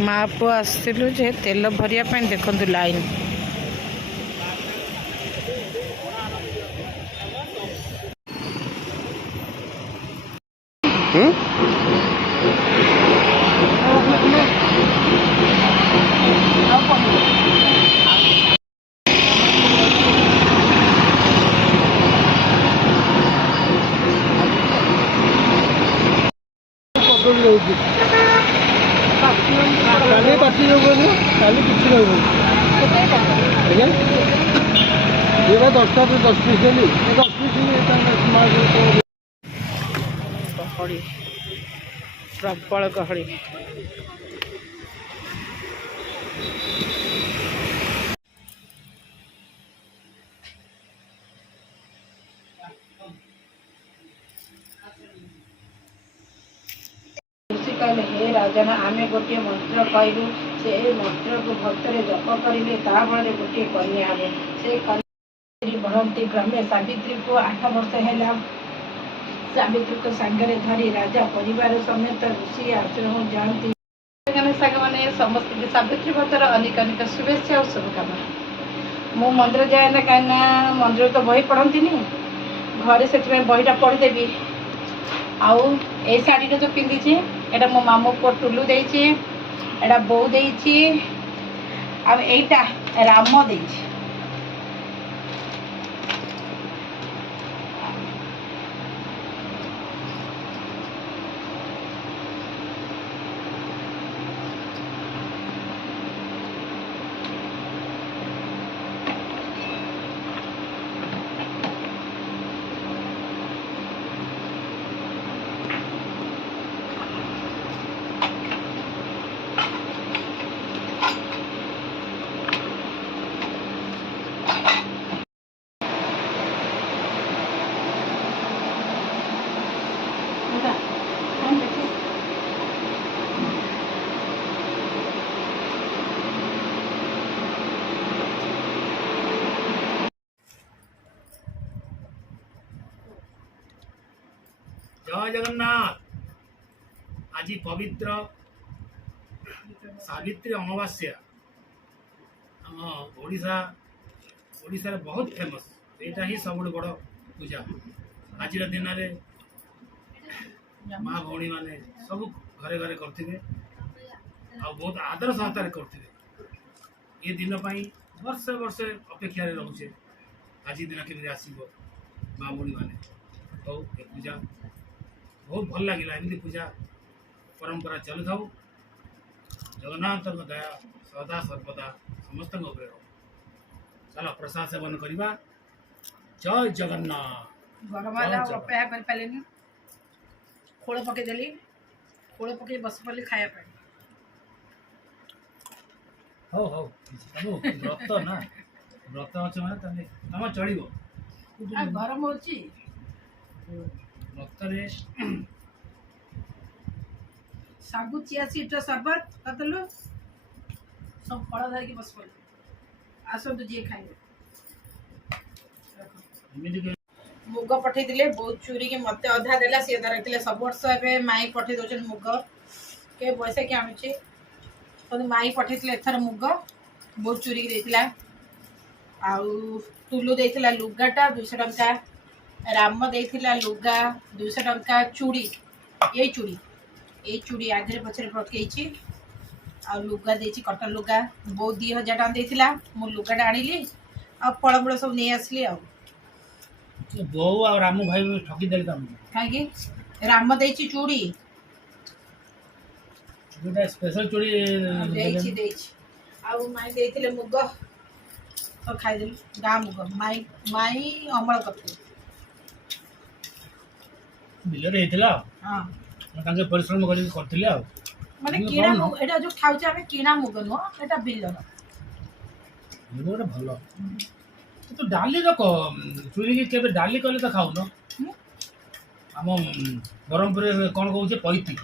माँ पु आसलु जे तेल भरिया देखु लाइन गहड़ी प्रबल गहड़ी कहले हे राजन आम गोटे मंत्र कहलु से मंत्र को भक्तरे जप करेंगे फल गोटे कन्या हे से कन्या बढ़ती क्रमे सावित्री को 8 वर्ष है सावित्री को सांगे धरी राजा परिवार समेत ऋषि आश्रम जाती मैंने समस्त सावित्री व्रतर अनेक अनेक शुभेच्छा और शुभकामना मु मंदिर जाए ना कहीं मंदिर तो बही पढ़ती घरे से बहीटा पढ़ीदेवी आउ ए शाढ़ी जो पिंधि एटा मो मामू को टुलू देछि एटा बो देछि आ एटा राम देछि जय जगन्नाथ। आज पवित्र सावित्री अमावास्या आम ओडिशा बहुत फेमस यहाँ ही सब बड़ पूजा आज दिन में माँ भौणी मैंने सब घरे घरे करते आ बहुत आदर सहतार करते ये दिन वर्षे वर्षे अपेक्षा रोचे आज दिन के आसो माँ भौणी मैंने तो ये पूजा बहुत भल लगे एमती पूजा परंपरा चलु था जगन्नाथ दया सदा सर्वदा समस्त चलो प्रसाद सेवन करवा। जय जगन्नाथ। खोल पकईदेली खोल पकई बस पड़ी खाया हो हो व्रत ना व्रत अच्छे मैंने तुम चलो गरम हो व्रतरे सागु चिया सीड सरबत करदेलु सब फल धरिकी बस पड़े आसतु जी खाइए मुग पठे बहुत चूरी की मत अधा देला सी अधा रखिले सब वर्ष एवं माई पठे दौन मुग के पैसा कि आणुचे तो माई पठे एथर मुग बहुत चूरी देला टुलू देला लुगाटा 200 टंका राम देला लुगा 200 टंका चूड़ी ये चूड़ी आगे पछरे पकई आ लुगा दे कटन लुगा बहुत 2000 टका देला मु लुगाटा आनिली आ फल मूल सब नहीं आसली आ बो आ रामू भाई ठकी देले तुम कहीं राम दे चूड़ी चूड़ीटा स्पेशल चूड़ी आ माई देथिले मुग तो खाइदेलु गाँ मुग माई अमल करते बिलरे हेतिला हां तांके परिश्रम करथिले आ माने किना मुग एटा जो खाउचे हमें किना मुग नो एटा बिलर मुगटा भलो तो डाली रो चूरी के केबे डाली कले तो खाउ न हम बरमपुर कोन कहउचे पैती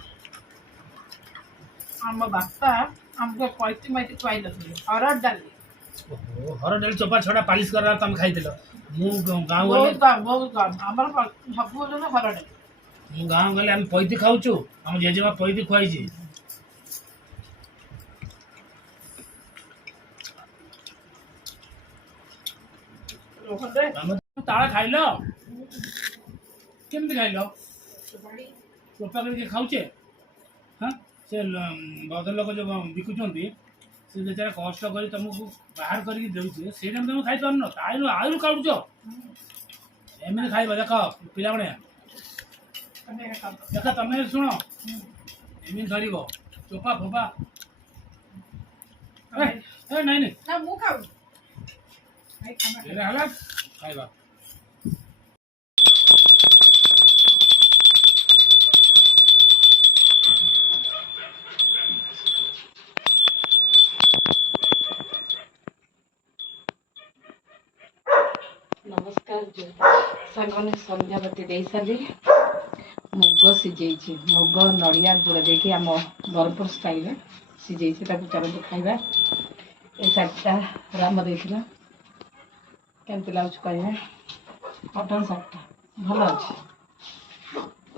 हम बापा हमको पैती माइती खुआई नथिले हरड डाली ओहो हरड डाली चोपा छडा पालिश कर तुम खाइदिलो मु गाँव बहुत कम हमर सबु जन हरड मु गाँव गले हम पैती खाउछु हम जेजेमा पैती खुआई छी ତାଳ ଖାଇଲ କେମିତି ଖାଇଲ ଚୋପା କରିକି ଖାଉଛେ ହଁ ସେ ଭଦ୍ରଲୋକ ଯେଉଁ ବିକୁଛନ୍ତି ସେ ଯେତେବେଳେ କଷ୍ଟ କରି ତମକୁ ବାହାର କରିକି ଦେଉଛି ସେଇଟା ତମେ ଖାଇପାରୁନ ତାଇରୁ ଆହୁରି କାଟୁଛ ଏମିତି ଖାଇବ ଦେଖ ପିଲାମାନେ ଦେଖ ତମେ ଶୁଣ ଏମିତି ଧରିବ ଚୋପା ଫୋପା ନାଇଁ ନାଇଁ ମୁଁ ଖାଉ ଏଇଟା ହେଲା ଖାଇବା ନମସ୍କାର ସାଙ୍ଗମାନେ ସନ୍ଧ୍ୟାବତୀ ଦେଇସାରିଲି ମୁଗ ସିଝେଇଛି ମୁଗ ନଡ଼ିଆ ଗୁଡ଼ ଦେଇକି ଆମ ବରପୁର ଷ୍ଟାଇଲରେ ସିଝେଇଛି ତାକୁ ଚାଲନ୍ତୁ ଖାଇବା ଏ ଶାଗଟା ରାମ ଦେଇଥିଲା କେମିତି ଲାଗୁଛି କହିବା ମଟନ ଶାଗଟା ଭଲ ଅଛି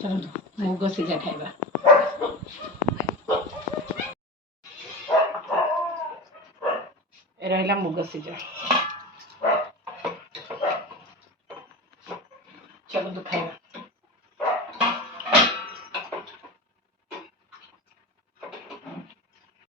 ଚାଲନ୍ତୁ ମୁଗ ସିଝା ଖାଇବା ଏ ରହିଲା ମୁଗ ସିଝା ଚାଲନ୍ତୁ ଖାଇବା